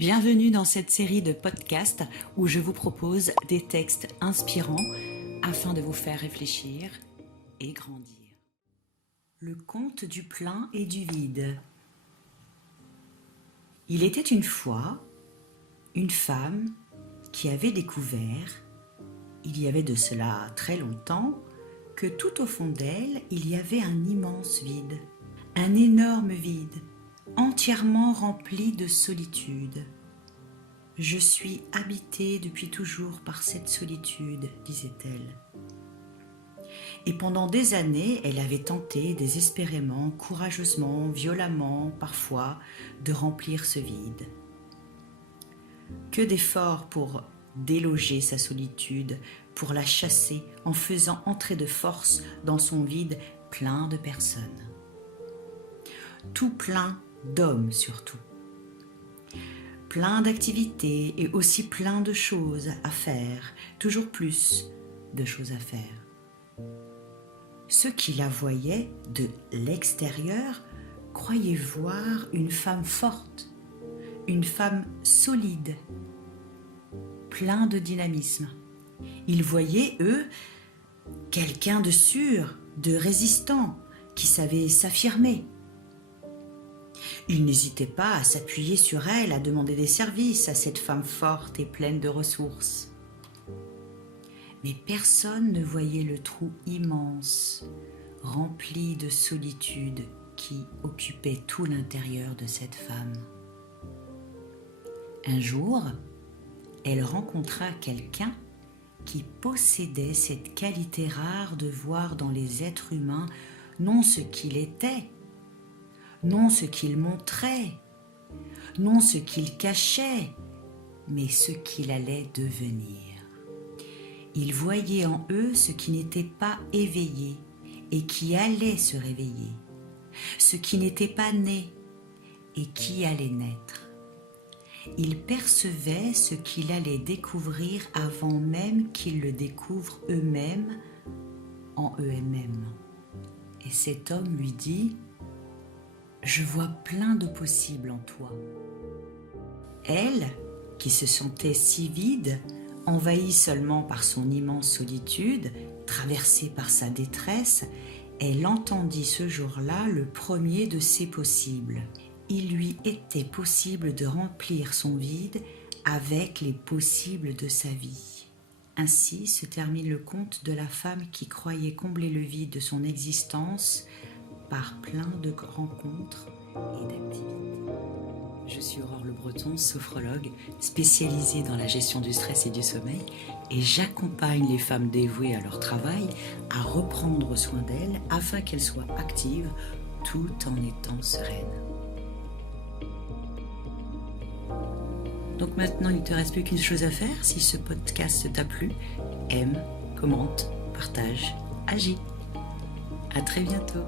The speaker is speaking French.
Bienvenue dans cette série de podcasts où je vous propose des textes inspirants afin de vous faire réfléchir et grandir. Le conte du plein et du vide. Il était une fois une femme qui avait découvert, il y avait de cela très longtemps, que tout au fond d'elle, il y avait un immense vide, un énorme vide, entièrement rempli de solitude. « Je suis habitée depuis toujours par cette solitude », disait-elle. Et pendant des années, elle avait tenté désespérément, courageusement, violemment, parfois, de remplir ce vide. Que d'efforts pour déloger sa solitude, pour la chasser en faisant entrer de force dans son vide plein de personnes. Tout plein d'hommes surtout. Plein d'activités et aussi plein de choses à faire, toujours plus de choses à faire. Ceux qui la voyaient de l'extérieur croyaient voir une femme forte, une femme solide, plein de dynamisme. Ils voyaient, eux, quelqu'un de sûr, de résistant, qui savait s'affirmer. Ils n'hésitaient pas à s'appuyer sur elle, à demander des services à cette femme forte et pleine de ressources. Mais personne ne voyait le trou immense, rempli de solitude qui occupait tout l'intérieur de cette femme. Un jour, elle rencontra quelqu'un qui possédait cette qualité rare de voir dans les êtres humains non ce qu'il était, non ce qu'il montrait, non ce qu'il cachait, mais ce qu'il allait devenir. Il voyait en eux ce qui n'était pas éveillé et qui allait se réveiller, ce qui n'était pas né et qui allait naître. Il percevait ce qu'il allait découvrir avant même qu'ils le découvrent eux-mêmes en eux-mêmes. Et cet homme lui dit « Je vois plein de possibles en toi. » Elle, qui se sentait si vide, envahie seulement par son immense solitude, traversée par sa détresse, elle entendit ce jour-là le premier de ses possibles. Il lui était possible de remplir son vide avec les possibles de sa vie. Ainsi se termine le conte de la femme qui croyait combler le vide de son existence par plein de rencontres et d'activités. Je suis Aurore Le Breton, sophrologue spécialisée dans la gestion du stress et du sommeil, et j'accompagne les femmes dévouées à leur travail à reprendre soin d'elles afin qu'elles soient actives tout en étant sereines. Donc maintenant, il ne te reste plus qu'une chose à faire. Si ce podcast t'a plu, aime, commente, partage, agis. À très bientôt.